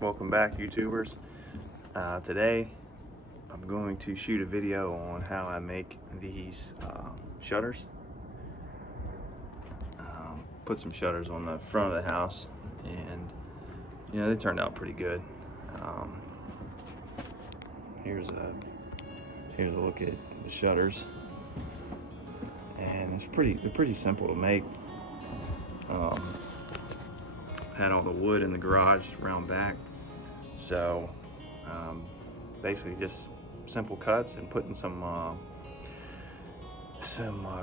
Welcome back, YouTubers. Today I'm going to shoot a video on how I make these shutters. Put some shutters on the front of the house, and they turned out pretty good. Here's a look at the shutters, and they're pretty simple to make. Had all the wood in the garage around back, so basically just simple cuts and putting some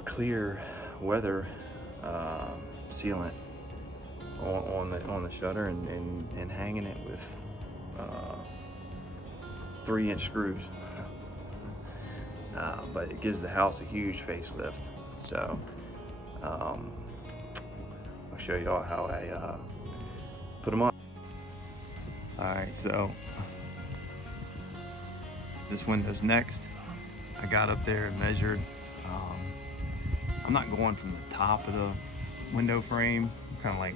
clear weather sealant on the shutter and hanging it with 3-inch screws. But it gives the house a huge facelift. So I'll show y'all how I put them on. Alright, so this window's next. I got up there and measured. I'm not going from the top of the window frame, kind of like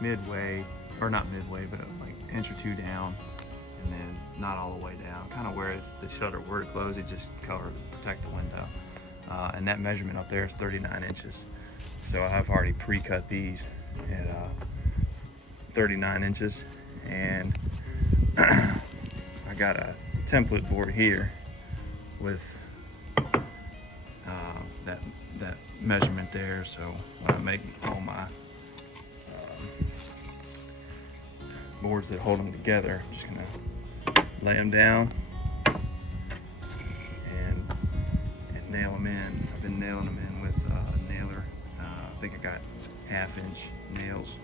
midway, or not midway, but like an inch or two down, and then not all the way down, kind of where if the shutter were to close, it just cover protect the window. And that measurement up there is 39 inches. So I've already pre-cut these at 39 inches, and I got a template board here with that measurement there. So when I make all my boards that hold them together, I'm just gonna lay them down and nail them in. I've been nailing them in with a nailer. I think I got 1/2-inch nails.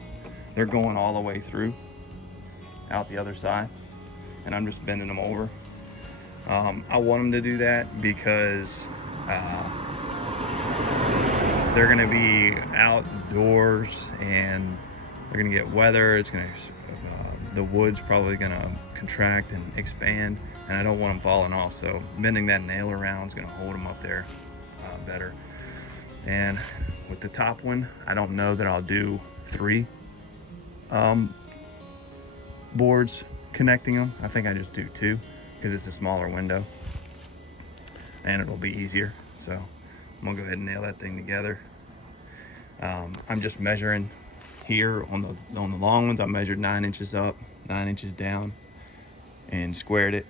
They're going all the way through out the other side, and I'm just bending them over. I want them to do that because they're gonna be outdoors and they're gonna get weather. It's gonna the wood's probably gonna contract and expand, and I don't want them falling off. So bending that nail around is gonna hold them up there better. And with the top one, I don't know that I'll do 3 boards connecting them. I think I just do 2 because it's a smaller window and it'll be easier. So I'm gonna go ahead and nail that thing together. I'm just measuring here on the long ones. I measured 9 inches up, 9 inches down, and squared it.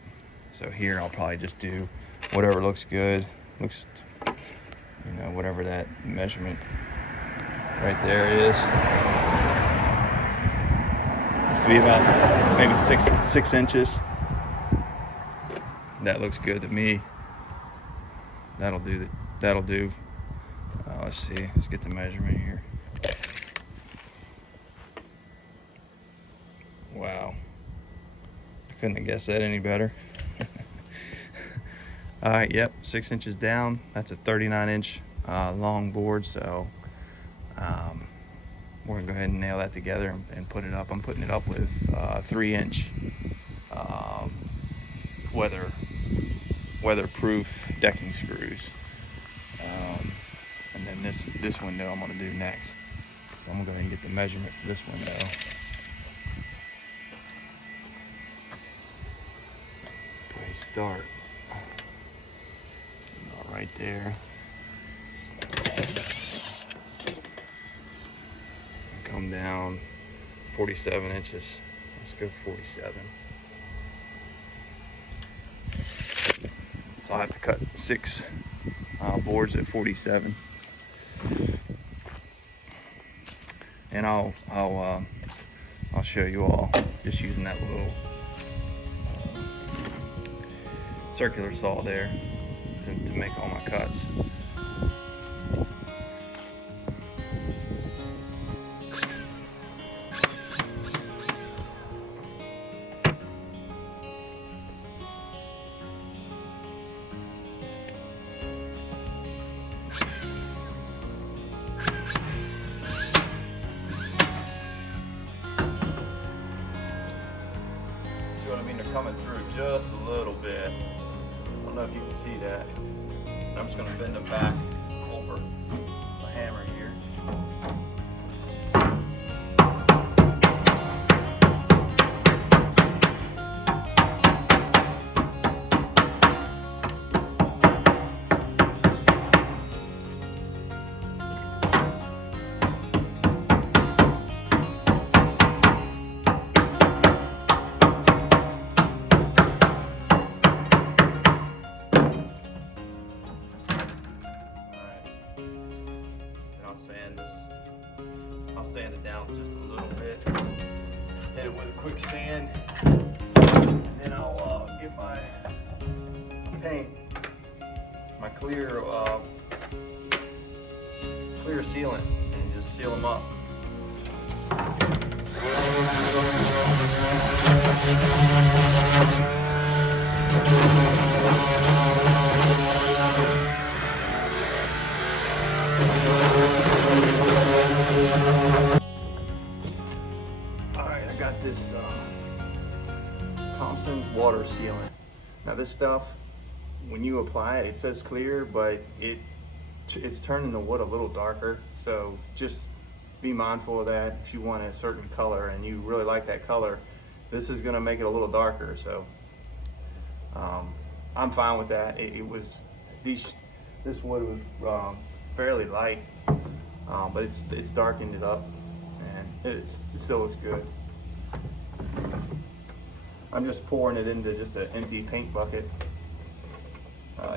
So here I'll probably just do whatever looks good. Looks, whatever that measurement right there is. This will be about maybe six inches. That looks good to me. That'll do. Let's see. Let's get the measurement here. Wow. I couldn't have guessed that any better. All right. Yep. 6 inches down. That's a 39-inch long board. So we're gonna go ahead and nail that together and put it up. I'm putting it up with 3-inch weatherproof decking screws. And then this window I'm gonna do next. So I'm gonna go ahead and get the measurement for this window. Place start. About right there. And come down 47 inches. Let's go 47. So I'll have to cut 6 boards at 47, and I'll show you all just using that little circular saw there to make all my cuts. See what I mean? They're coming through just a little bit. I don't know if you can see that. I'm just going to bend them back over my hammer here. sand it down just a little bit. Hit it with a quick sand, and then I'll get my paint, my clear sealant, and just seal them up. Alright, I got this Thompson's water sealant. Now this stuff, when you apply it, it says clear, but it's turning the wood a little darker, so just be mindful of that. If you want a certain color and you really like that color, this is going to make it a little darker, so I'm fine with that. This wood was fairly light, but it's darkened it up, and it still looks good. I'm just pouring it into just an empty paint bucket.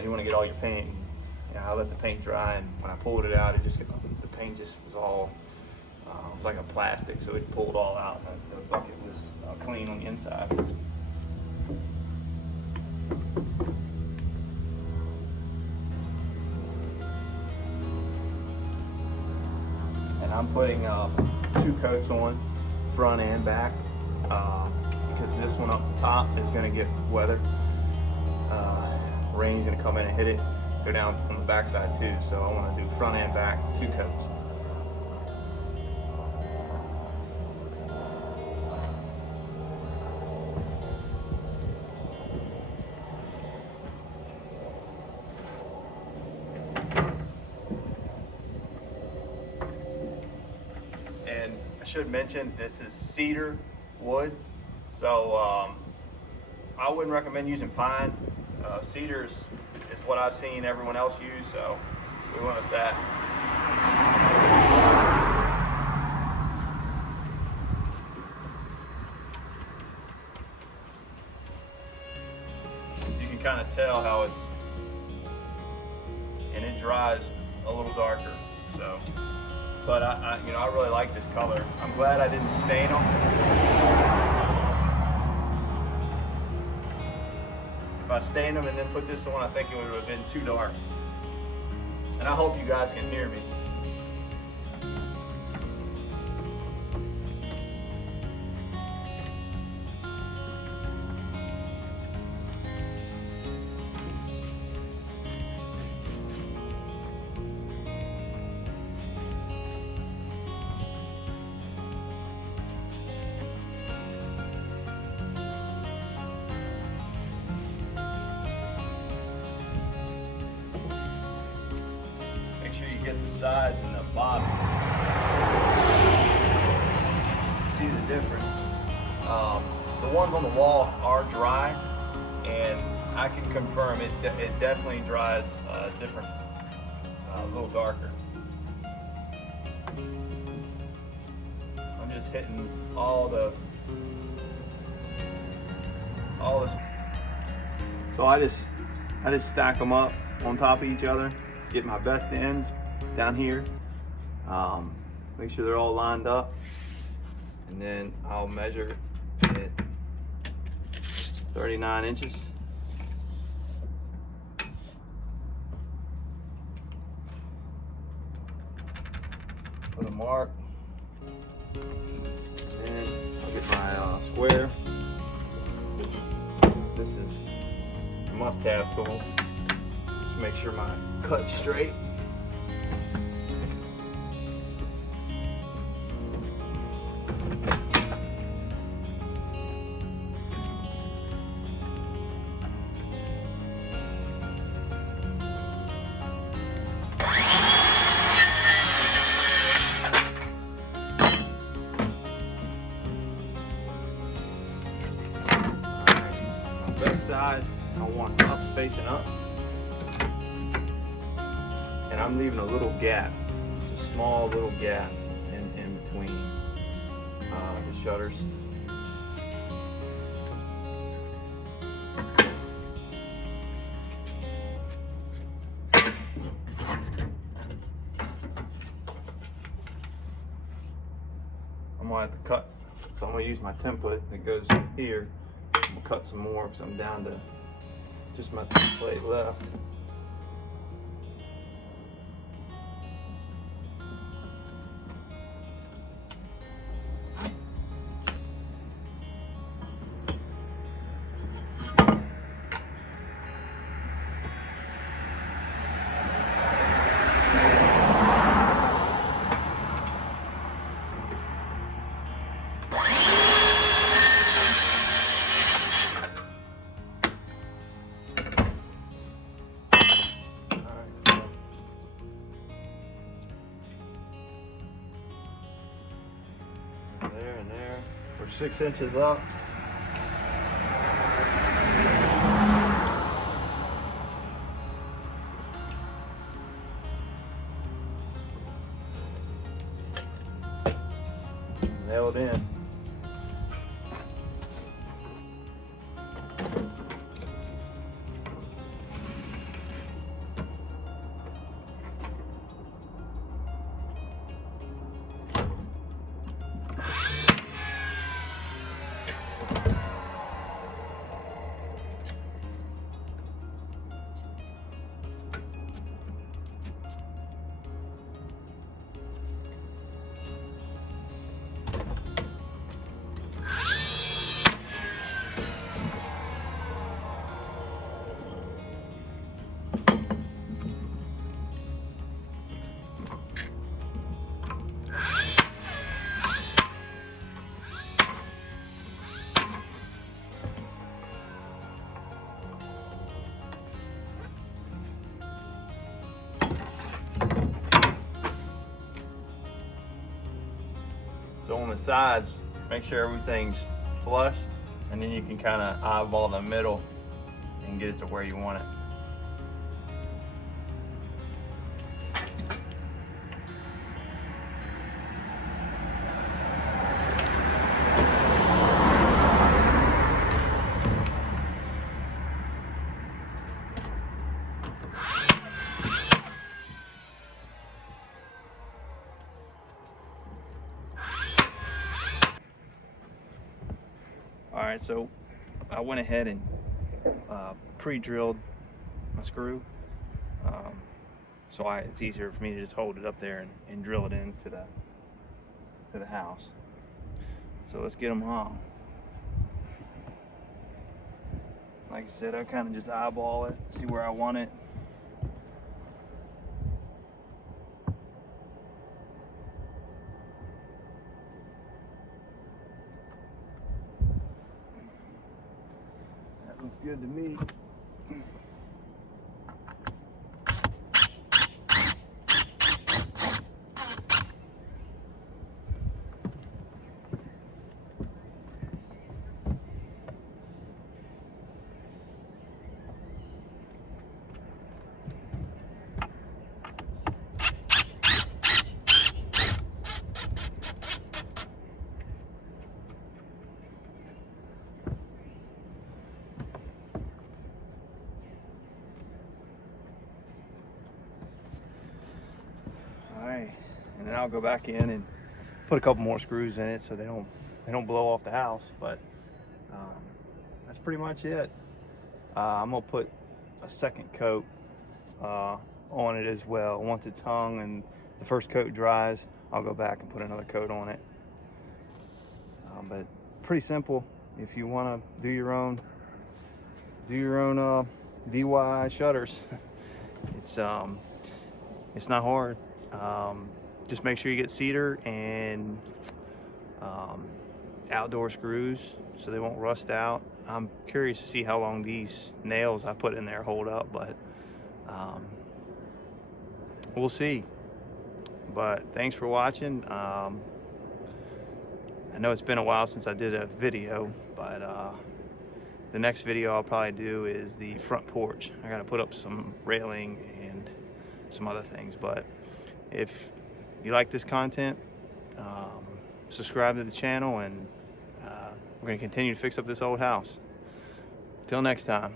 You want to get all your paint. I let the paint dry, and when I pulled it out, the paint just was all it was like a plastic, so it pulled all out. The bucket was clean on the inside. And I'm putting 2 coats on, front and back, because this one up top is going to get weather. Rain's going to come in and hit it, go down on the back side too, so I want to do front and back 2 coats. And I should mention, this is cedar wood, so I wouldn't recommend using pine. Cedars is what I've seen everyone else use, so we went with that. You can kind of tell how and it dries a little darker. So, but I really like this color. I'm glad I didn't stain them. If I stained them and then put this on, I think it would have been too dark. And I hope you guys can hear me. Get the sides and the bottom. See the difference. The ones on the wall are dry, and I can confirm it definitely dries different, a little darker. I'm just hitting all this. So I just stack them up on top of each other, get my best ends down here, make sure they're all lined up, and then I'll measure it 39 inches. Put a mark, and I'll get my square. This is a must-have tool. Just make sure my cut's straight. Left side, I want up, facing up, and I'm leaving a little gap, just a small little gap in between the shutters. I'm gonna have to cut. So I'm gonna use my template that goes here. I'm gonna cut some more because I'm down to just my template left. There and there. We're 6 inches up. Nailed in. So on the sides, make sure everything's flush, and then you can kind of eyeball the middle and get it to where you want it. All right, so I went ahead and pre-drilled my screw, so it's easier for me to just hold it up there and drill it into the house. So let's get them on. Like I said, I kind of just eyeball it, see where I want it. Looks good to me. And then I'll go back in and put a couple more screws in it so they don't blow off the house. But that's pretty much it. I'm gonna put a second coat on it as well. Once it's hung and the first coat dries, I'll go back and put another coat on it. But pretty simple. If you want to do your own DIY shutters, it's not hard. Just make sure you get cedar and outdoor screws so they won't rust out. I'm curious to see how long these nails I put in there hold up, but we'll see. But thanks for watching. I know it's been a while since I did a video, but the next video I'll probably do is the front porch. I gotta put up some railing and some other things, but if you like this content, subscribe to the channel, and we're going to continue to fix up this old house. Till next time.